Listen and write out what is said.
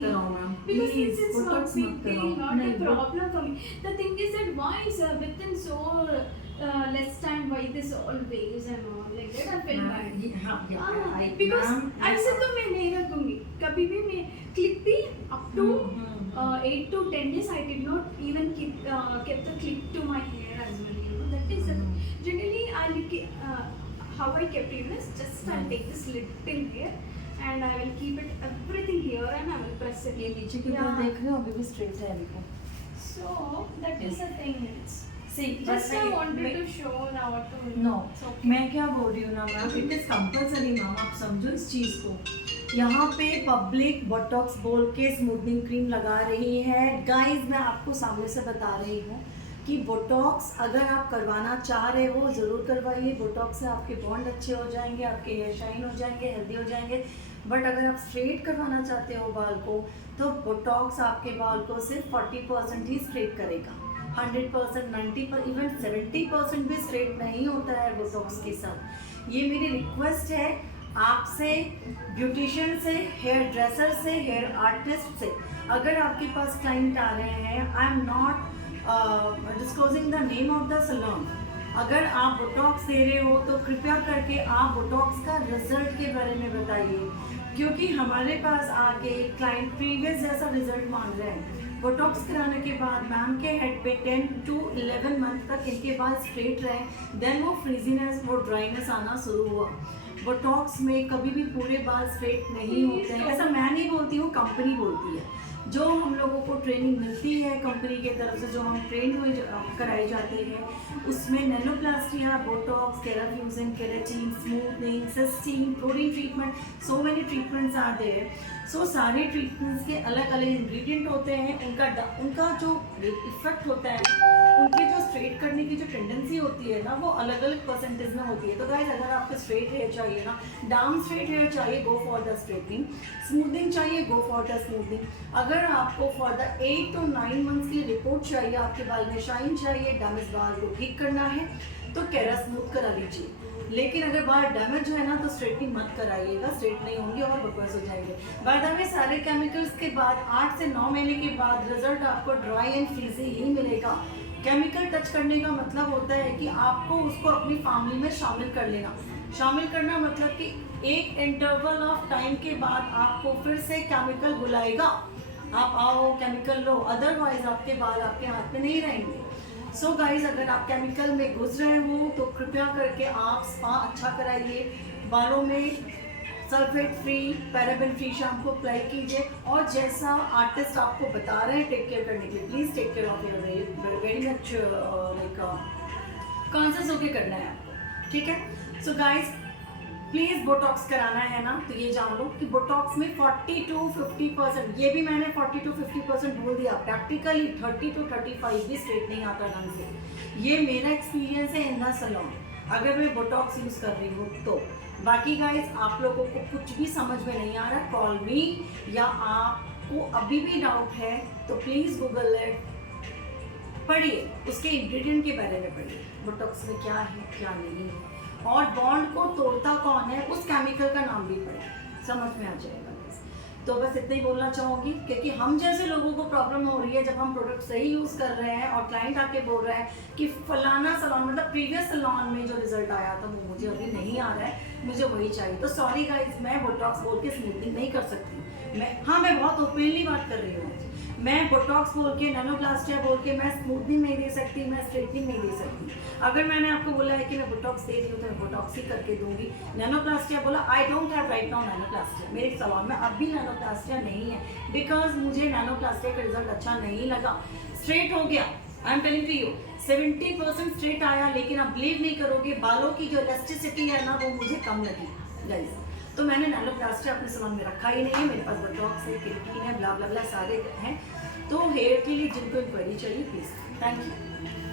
कराओ ma'am because please, it's not Botox big मत deal, कराओ। not a नहीं problem for me. The thing is that why is within so less time why this all waves and all like that I feel bad. हाँ Because ma'am ऐसे तो मैं नहीं रखूंगी कभी भी मैं clip भी up to 8 to 10 days I did not even kept the clip to my hair as well, you know, that is generally how I kept it is just I'll take this little hair and I will keep it everything here and I will press it. ये नीचे की तरफ देख रहे हो, अभी भी straight है इनको। So that is the thing. It's See, just I wanted मैं- to show now what to no It's okay. मैं क्या बोल रही हूँ ना ma'am, it is compulsory ma'am, आप समझो इस चीज़ को। यहाँ पे पब्लिक बोटॉक्स बोल के स्मूथनिंग क्रीम लगा रही है। गाइस मैं आपको सामने से बता रही हूँ कि बोटॉक्स अगर आप करवाना चाह रहे हो ज़रूर करवाइए। बोटॉक्स से आपके बॉन्ड अच्छे हो जाएंगे, आपके हेयर शाइन हो जाएंगे, हेल्दी हो जाएंगे। बट अगर आप स्ट्रेट करवाना चाहते हो बाल को, तो बोटॉक्स आपके बाल को सिर्फ 40% ही स्ट्रेट करेगा। 100%, 90%, इवन 70% भी स्ट्रेट नहीं होता है बोटॉक्स के साथ। ये मेरी रिक्वेस्ट है आपसे, ब्यूटिशियन से, हेयर ड्रेसर से, हेयर आर्टिस्ट से। अगर आपके पास क्लाइंट आ रहे हैं, I am not disclosing the name of the salon, अगर आप बोटॉक्स दे रहे हो तो कृपया करके आप बोटॉक्स का रिजल्ट के बारे में बताइए, क्योंकि हमारे पास आके क्लाइंट प्रीवियस जैसा रिजल्ट मांग रहे हैं। बोटॉक्स कराने के बाद मैम के हेड पे 10 to 11 मंथ तक इनके बाल स्ट्रेट रहे, देन वो फ्रीजीनेस, वो ड्राइनेस आना शुरू हुआ। बोटॉक्स में कभी भी पूरे बाल स्ट्रेट नहीं होते हैं, ऐसा मैं नहीं बोलती हूँ, कंपनी बोलती है। जो हम लोगों को ट्रेनिंग मिलती है कंपनी के तरफ से, जो हम ट्रेंड हुए कराए जाते हैं, उसमें nanoplastia, Botox, kerafusion, keratin, smoothening, cysteine, protein treatment, so many treatments are there. So सारे ट्रीटमेंट्स के अलग अलग इंग्रेडिएंट होते हैं, उनका जो इफेक्ट होता है, उनकी जो स्ट्रेट करने की जो टेंडेंसी होती है ना, वो अलग अलग परसेंटेज में होती है। तो गाइस अगर आपको स्ट्रेट हेयर चाहिए ना, डाउन स्ट्रेट हेयर चाहिए, go for the straightening. Smoothening चाहिए, गो फॉर द स्मूथनिंग। अगर आपको फॉर द 8 to 9 मंथ्स की रिपोर्ट चाहिए, आपके बाल में शाइन चाहिए, डैमेज बाल को ठीक करना है, तो केरा स्मूथ करा लीजिए। लेकिन अगर बाल डैमेज है ना, तो स्ट्रेटनिंग मत कराइएगा, स्ट्रेट नहीं होंगे और बकवास हो जाएंगे। बाय द वे सारे केमिकल्स के बाद 8 से 9 महीने के बाद रिजल्ट आपको ड्राई एंड फ्रीजी ही मिलेगा। केमिकल टच करने का मतलब होता है कि आपको उसको अपनी फैमिली में शामिल कर लेना। शामिल करना मतलब कि एक इंटरवल ऑफ टाइम के बाद आपको फिर से केमिकल बुलाएगा, आप आओ केमिकल लो, अदरवाइज आपके बाल आपके हाथ में नहीं रहेंगे। सो गाइज अगर आप केमिकल में घुस रहे हो तो कृपया करके आप स्पा अच्छा कराइए, बालों में sulphate free, paraben free shampoo apply कीजिए, और जैसा आर्टिस्ट आपको बता रहे हैं टेक केयर करने के लिए, please take care of your very much like conscious होके करना है आपको, ठीक है। सो गाइज प्लीज़ बोटॉक्स कराना है ना, तो ये जान लो कि बोटॉक्स में 40 to 50%, ये भी मैंने 40 to 50% बोल दिया, प्रैक्टिकली 30 to 35 भी स्ट्रेट नहीं आता ढंग से। ये मेरा एक्सपीरियंस है इन द सैलून, अगर मैं बोटॉक्स यूज़ कर रही हूँ तो। बाकी गाइज आप लोगों को कुछ भी समझ में नहीं आ रहा, कॉल मी, या आपको अभी भी डाउट है तो प्लीज़ गूगल इट, पढ़िए, उसके इंग्रेडिएंट के बारे में पढ़िए, बोटॉक्स में क्या है क्या नहीं है, और बॉन्ड को तोड़ता कौन है, उस केमिकल का नाम भी पढ़िए, समझ में आ जाएगा। तो बस इतना ही बोलना चाहूँगी, क्योंकि हम जैसे लोगों को प्रॉब्लम हो रही है जब हम प्रोडक्ट सही यूज़ कर रहे हैं और क्लाइंट आके बोल रहा है कि फलाना सैलून, मतलब प्रीवियस सैलून में जो रिजल्ट आया था वो मुझे अभी नहीं आ रहा है, मुझे वही चाहिए। तो सॉरी गाइज, मैं बोटॉक्स बोल के स्मूथनिंग नहीं कर सकती। मैं बहुत ओपनली बात कर रही हूँ। मैं बोटॉक्स बोल के, नैनोप्लास्टिया बोल के मैं स्मूथनिंग नहीं दे सकती, मैं स्ट्रेटनिंग नहीं दे सकती। अगर मैंने आपको बोला है कि मैं बोटॉक्स दे रही हूँ तो मैं बोटॉक्स ही करके दूंगी। नैनोप्लास्टिया बोला, I don't have right now nanoplastia, मेरे सैलून में अब भी नैनोप्लास्टिया नहीं है, बिकॉज मुझे नैनोप्लास्टिया का रिजल्ट अच्छा नहीं लगा। स्ट्रेट हो गया, I am telling to you, 70% straight आया, लेकिन आप बिलीव नहीं करोगे, बालों की जो इलास्टिसिटी है ना, वो मुझे कम लगी गाइस। तो मैंने नैनोप्लास्टिया अपने सैलून में रखा ही नहीं है, मेरे पास बोटॉक्स है, केराटिन है, ब्ला ब्ला ब्ला सारे हैं। तो हेयर के लिए जिनको इंक्वायरी चाहिए प्लीज़, थैंक यू।